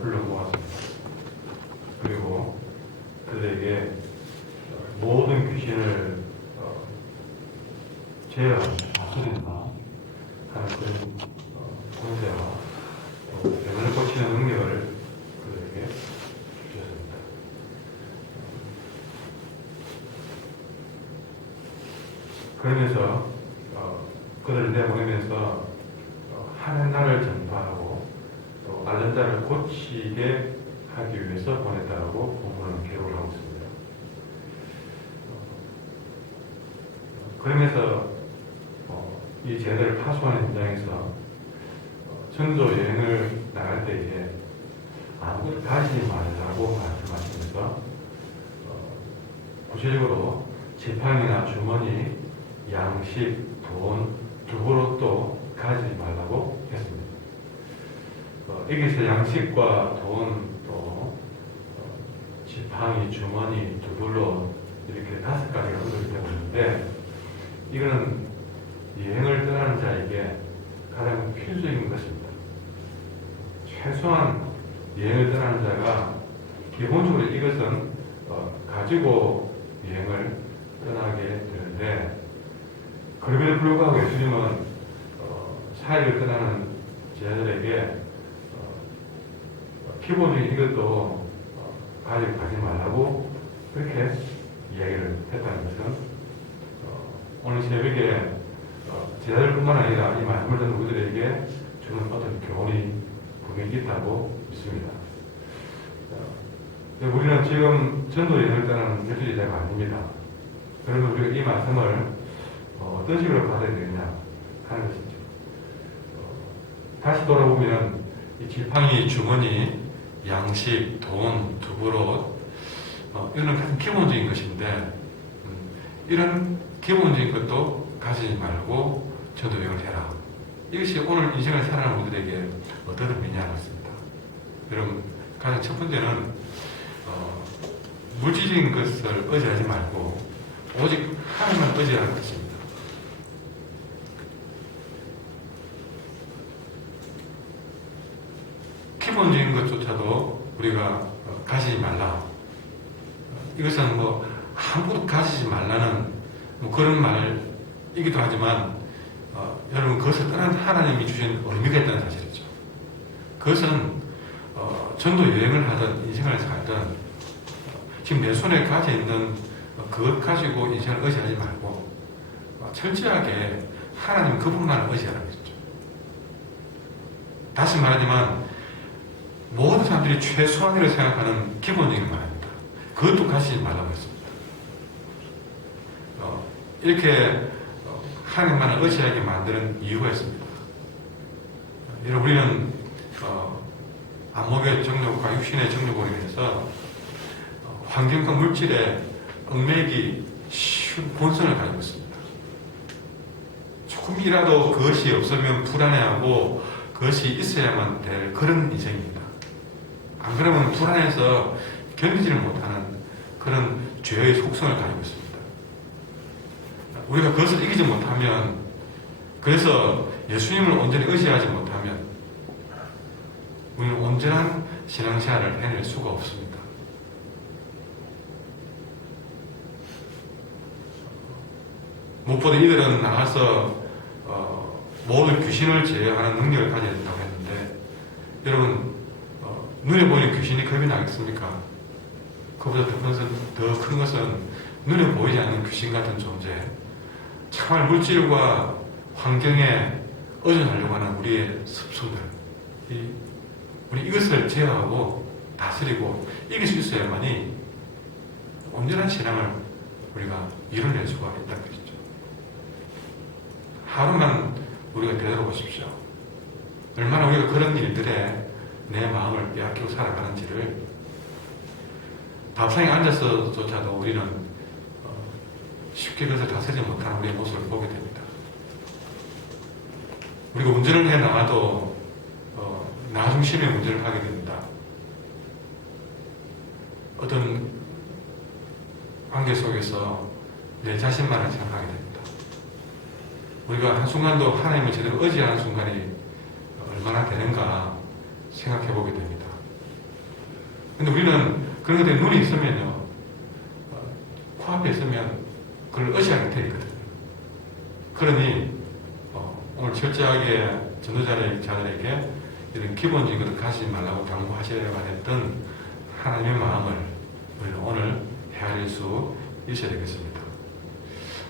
불러 모았습니다. 그리고 그들에게 모든 귀신을 제어하는 다스린다 하는 그런 권세와 병을 고치는 능력을 그들에게 주셨습니다. 그러면서 그들을 내보내면서 하는 날을 전파하고 또 앓는 자를 고치게 하기 위해서 보냈다고 본문은 기록을 하고 있습니다. 그러면서 이 제자를 파송하는 현장에서 전도 여행을 나갈 때에 아무것도 가지지 말라고 말씀하시면서 구체적으로 지팡이나 주머니, 양식, 돈, 두부로 가지지 말라고 했습니다. 여기서 양식과 돈, 또 지팡이, 주머니, 두불로 이렇게 5가지가 언급이 되고 있는데, 이거는 여행을 떠나는 자에게 가장 필수적인 것입니다. 최소한 여행을 떠나는 자가 기본적으로 이것은 가지고 여행을 떠나게 되는데, 그럼에도 불구하고 예수님은 사역을 떠나는 제자들에게 기본적인 이것도 가지고 가지 말라고 그렇게 이야기를 했다는 것은 오늘 새벽에 제자들뿐만 아니라 이 말씀을 듣는 우리들에게 주는 어떤 교훈이 분명히 있다고 믿습니다. 우리는 지금 전도 여행을 떠나는 열두제자가 아닙니다. 그러면 우리가 이 말씀을 어떤 식으로 받아야 되느냐 하는 것이죠. 다시 돌아보면 이 지팡이, 주머니, 양식, 돈, 두부로 이거는 가장 기본적인 것인데 이런 기본적인 것도 가지지 말고 전도 여행을 해라. 이것이 오늘 인생을 살아가는 우리들에게 어떤 의미냐 같습니다. 여러분, 가장 첫 번째는 물질적인 것을 의지하지 말고 오직 하나님만 의지하는 것입니다. 기본적인 것조차도 우리가 가지지 말라. 이것은 아무것도 가지지 말라는 그런 말이기도 하지만 여러분, 그것을 떠난 하나님이 주신 의미가 있다는 사실이죠. 그것은 전도 여행을 하든 인생을 살든 지금 내 손에 가져 있는 그것 가지고 인생을 의지하지 말고 철저하게 하나님 그분만을 의지하라고 했죠. 다시 말하지만 모든 사람들이 최소한이라고 생각하는 기본적인 말입니다. 그것도 가지지 말라고 했습니다. 이렇게 하나님만을 의지하게 만드는 이유가 있습니다. 여러분, 우리는 안목의 정욕과 육신의 정욕으로 인해서 환경과 물질에 얽매이기 쉬운 본성을 가지고 있습니다. 조금이라도 그것이 없으면 불안해하고 그것이 있어야만 될 그런 인생입니다. 안 그러면 불안해서 견디지를 못하는 그런 죄의 속성을 가지고 있습니다. 우리가 그것을 이기지 못하면, 그래서 예수님을 온전히 의지하지 못하면 우리는 온전한 신앙생활을 해낼 수가 없습니다. 무엇보다 이들은 나가서 모든 귀신을 제어하는 능력을 가져야 된다고 했는데, 여러분, 눈에 보이는 귀신이 겁이 나겠습니까? 그보다 더 큰 것은 눈에 보이지 않는 귀신 같은 존재, 참말 물질과 환경에 의존하려고 하는 우리의 습성들, 우리 이것을 제어하고 다스리고 이길 수 있어야만이 온전한 신앙을 우리가 이뤄낼 수가 있다는 것이죠. 하루만 우리가 되돌아보십시오. 얼마나 우리가 그런 일들에 내 마음을 빼앗기고 살아가는지를 밥상에 앉아서조차도 우리는 쉽게 그것을 다스리지 못하는 우리의 모습을 보게 됩니다. 우리가 운전을 해 나가도 나 중심의 운전을 하게 됩니다. 어떤 관계 속에서 내 자신만을 생각하게 됩니다. 우리가 한순간도 하나님을 제대로 의지하는 순간이 얼마나 되는가 생각해 보게 됩니다. 근데 우리는 그런 것들이 눈이 있으면요, 코앞에 있으면 그걸 의지하게 돼 있거든요. 그러니 오늘 철저하게 전도자들에게 이런 기본적인 것을 가지지 말라고 당부하셔야만 했던 하나님의 마음을 우리는 오늘 헤아릴 수 있어야 되겠습니다.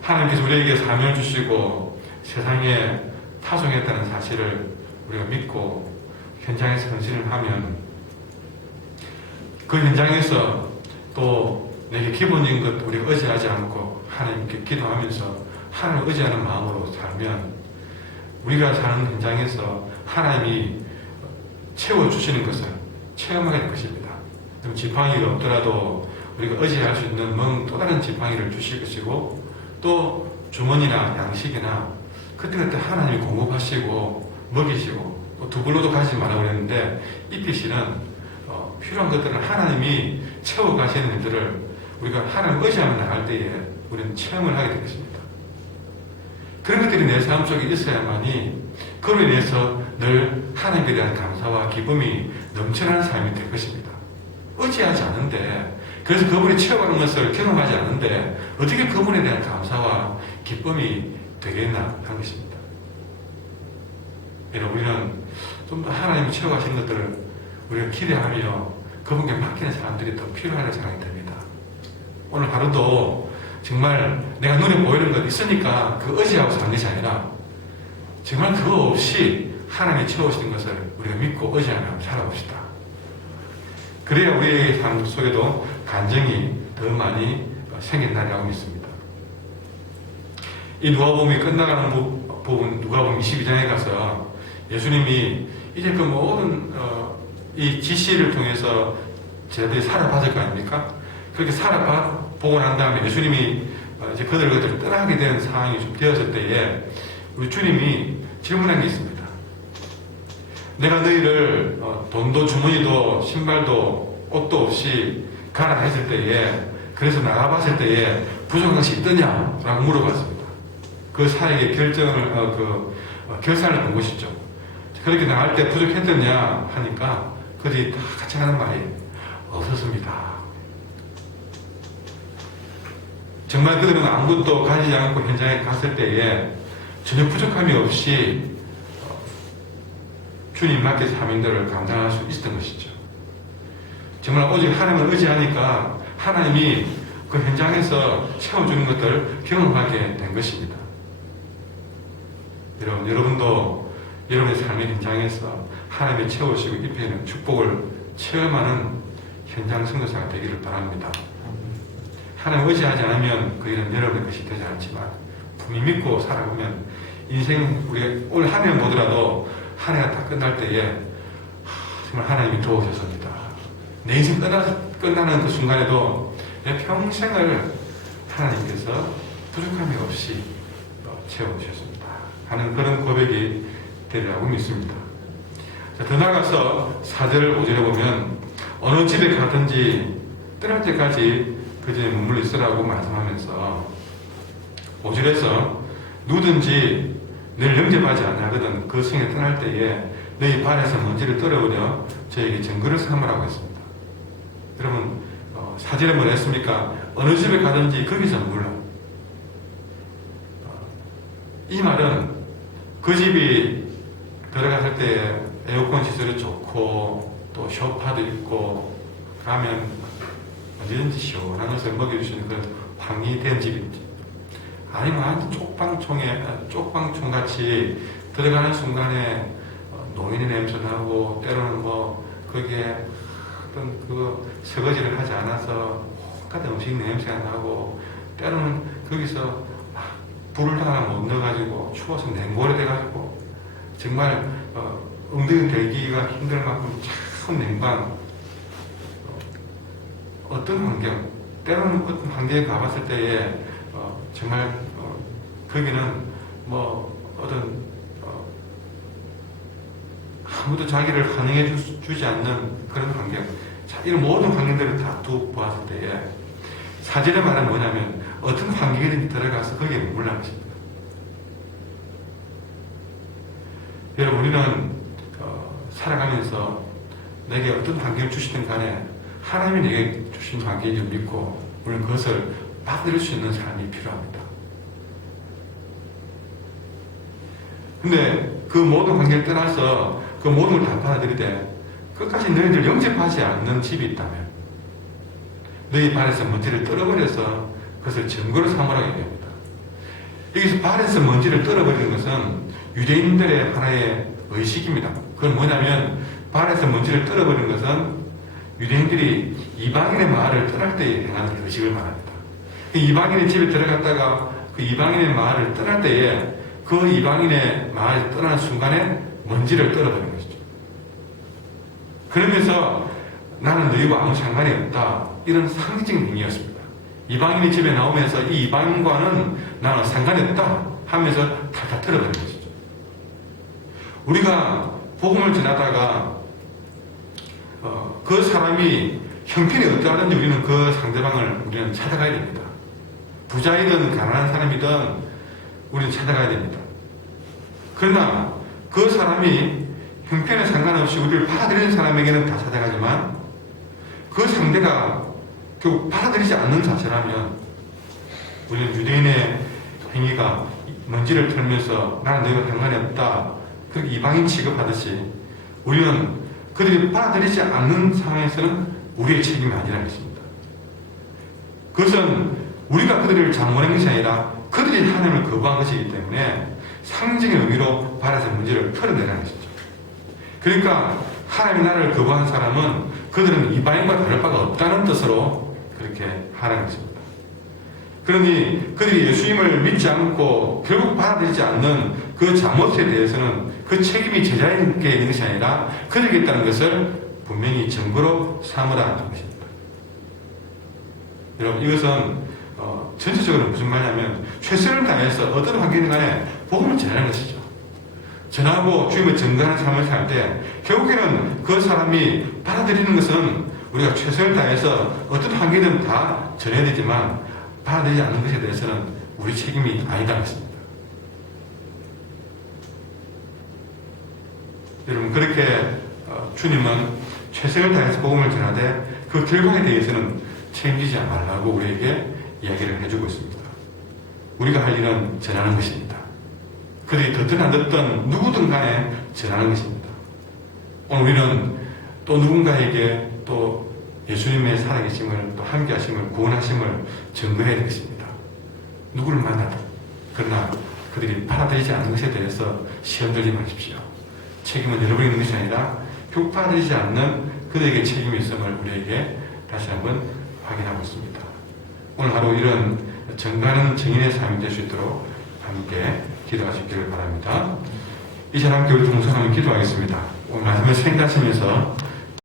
하나님께서 우리에게 사명을 주시고 세상에 파송했다는 사실을 우리가 믿고 현장에서 헌신을 하면 그 현장에서 또 내게 기본적인 것 우리가 의지하지 않고 하나님께 기도하면서 하나님을 의지하는 마음으로 살면 우리가 사는 현장에서 하나님이 채워주시는 것을 체험하게 될 것입니다. 그럼 지팡이가 없더라도 우리가 의지할 수 있는 또 다른 지팡이를 주실 것이고 또 주머니나 양식이나 그때그때 하나님이 공급하시고 먹이시고 또 두 불로도 가지지 말라고 그랬는데 이 빛이는 필요한 것들을 하나님이 채워가시는 일들을 우리가 하나님을 의지하며 나갈 때에 우리는 체험을 하게 되겠습니다. 그런 것들이 내 삶 속에 있어야만이 그로 인해서 늘 하나님께 대한 감사와 기쁨이 넘쳐나는 삶이 될 것입니다. 의지하지 않은데 그래서 그분이 채워가는 것을 경험하지 않는데 어떻게 그분에 대한 감사와 기쁨이 되겠나 하는 것입니다. 여러분 우리는 좀 더 하나님이 채워가신 것들을 우리가 기대하며 그분께 맡기는 사람들이 더 필요하다고 생각이 듭니다. 오늘 하루도 정말 내가 눈에 보이는 것 있으니까 그 의지하고 사는 것이 아니라 정말 그거 없이 하나님이 채우시는 것을 우리가 믿고 의지하며 살아봅시다. 그래야 우리의 삶 속에도 간증이 더 많이 생긴 날이라고 믿습니다. 이 누가복음이 끝나가는 부분 누가복음 22장에 가서 예수님이 이제 그 모든 이 지시를 통해서 저희들이 살아봤을 거 아닙니까? 그렇게 살아보고 난 다음에 예수님이 이제 그들을 떠나게 된 상황이 좀 되었을 때에 우리 주님이 질문한 게 있습니다. 내가 너희를 돈도 주머니도 신발도 옷도 없이 가라 했을 때에 그래서 나가봤을 때에 부족한 것이 있더냐? 라고 물어봤습니다. 그 사이에 결산을 본 것이죠. 그렇게 나갈 때 부족했더냐 하니까 그들이 다 같이 하는 말이 없었습니다. 정말 그들은 아무것도 가지지 않고 현장에 갔을 때에 전혀 부족함이 없이 주님 맡겨서 사명들을 감당할 수 있었던 것이죠. 정말 오직 하나님을 의지하니까 하나님이 그 현장에서 채워주는 것들을 경험하게 된 것입니다. 여러분도 여러분의 삶의 현장에서 하나님이 채우시고 입히는 축복을 체험하는 현장 선교사가 되기를 바랍니다. 하나님 의지하지 않으면 그 일은 여러분의 것이 되지 않지만 분명히 믿고 살아보면 인생 우리 오늘 한 해를 보더라도 한 해가 다 끝날 때에 정말 하나님이 도우셨습니다. 내 인생 끝나는 그 순간에도 내 평생을 하나님께서 부족함이 없이 채워주셨습니다 하는 그런 고백이 되리라고 믿습니다. 자, 더 나아가서 4절 5절에 보면 어느 집에 가든지 떠날 때까지 그 집에 머물러 있으라고 말씀하면서 5절에서 누구든지 늘 영접하지 아니하거든 그 성에 떠날 때에 너희 발에서 먼지를 떨어오려 저에게 증거를 삼으라고 했습니다. 여러분 4절에 뭐라 했습니까? 어느 집에 가든지 거기서 머물러. 이 말은 그 집이 들어갔을 때 에어컨 시설이 좋고 또 소파도 있고 가면 언제든지 시원한 것을 먹여주시는 그런 황이 된 집인지 아니면 완전 쪽방총같이 들어가는 순간에 노인의 냄새 나고 때로는 거기에 어떤 설거지를 하지 않아서 온갖 음식 냄새가 나고 때로는 거기서 불을 하나 못 넣어가지고 추워서 냉골이 돼가지고 정말 엉덩이 들기가 힘들 만큼 참 냉방 어떤 환경 때로는 어떤 환경에 가봤을 때에 정말 거기는 어떤 아무도 자기를 환영해 주지 않는 그런 환경 이런 모든 환경들을 다 두고 보았을 때에 사절의 말은 뭐냐면 어떤 환경이든지 들어가서 거기에 머물라는 것입니다. 여러분 우리는 살아가면서 내게 어떤 환경을 주시든 간에 하나님이 내게 주신 관계를 믿고 우리는 그것을 받을 수 있는 사람이 필요합니다. 근데 그 모든 관계를 떠나서 그 모든 걸 다 받아들이되 끝까지 너희들 영접하지 않는 집이 있다면 너희 발에서 먼지를 떨어버려서 그것을 증거로 삼으라고 얘기합니다. 여기서 발에서 먼지를 떨어버리는 것은 유대인들의 하나의 의식입니다. 그건 뭐냐면 발에서 먼지를 떨어버리는 것은 유대인들이 이방인의 마을을 떠날 때 행하는 의식을 말합니다. 그 이방인의 집에 들어갔다가 그 이방인의 마을을 떠날 때에 그 이방인의 마을을 떠나는 순간에 먼지를 떨어버리는 것이죠. 그러면서 나는 너희와 아무 상관이 없다. 이런 상징적인 행위였습니다. 이방인이 집에 나오면서 이 이방인과는 나는 상관이 없다 하면서 탈탈 털어버리는 것이죠. 우리가 복음을 전하다가 그 사람이 형편이 어떠하든지 우리는 그 상대방을 우리는 찾아가야 됩니다. 부자이든 가난한 사람이든 우리는 찾아가야 됩니다. 그러나 그 사람이 형편에 상관없이 우리를 받아들이는 사람에게는 다 찾아가지만 그 상대가 결국 받아들이지 않는 자체라면 우리는 유대인의 행위가 먼지를 털면서 나는 너희와 상관이 없다 그렇게 이방인 취급하듯이 우리는 그들이 받아들이지 않는 상황에서는 우리의 책임이 아니라는 것입니다. 그것은 우리가 그들을 잘못한 것이 아니라 그들이 하나님을 거부한 것이기 때문에 상징의 의미로 발에서 문제를 털어내라는 것이죠. 그러니까 하나님이 나를 거부한 사람은 그들은 이방인과 다를 바가 없다는 뜻으로 그렇게 하라는 것입니다. 그러니 그들이 예수님을 믿지 않고 결국 받아들이지 않는 그 잘못에 대해서는 그 책임이 제자에게 있는 것이 아니라 그들에게 있다는 것을 분명히 증거로 삼으라는 것입니다. 여러분 이것은 전체적으로 무슨 말이냐면 최선을 다해서 어떤 환경 간에 복음을 전하는 것이죠. 전하고 주님을 증거하는 삶을 살 때 결국에는 그 사람이 받아들이는 것은 우리가 최선을 다해서 어떤 환경이든 다 전해야 되지만 받아들이지 않는 것에 대해서는 우리 책임이 아니다는 것입니다. 여러분 그렇게 주님은 최선을 다해서 복음을 전하되 그 결과에 대해서는 책임지지 말라고 우리에게 이야기를 해주고 있습니다. 우리가 할 일은 전하는 것입니다. 그들이 듣든 안 듣든 누구든 간에 전하는 것입니다. 오늘 우리는 또 누군가에게 또 예수님의 살아계심을 또 함께하심을 구원하심을 증거해야 되겠습니다. 누구를 만나도 그러나 그들이 받아들이지 않는 것에 대해서 시험 들지 마십시오. 책임은 여러분이 있는 것이 아니라 결국 받아들이지 않는 그들에게 책임이 있음을 우리에게 다시 한번 확인하고 있습니다. 오늘 하루 이런 정가는 증인의 삶이 될 수 있도록 함께 기도하시기를 바랍니다. 이 시간 함께 우리 동성하면 기도하겠습니다. 오늘 말씀을 생각하시면서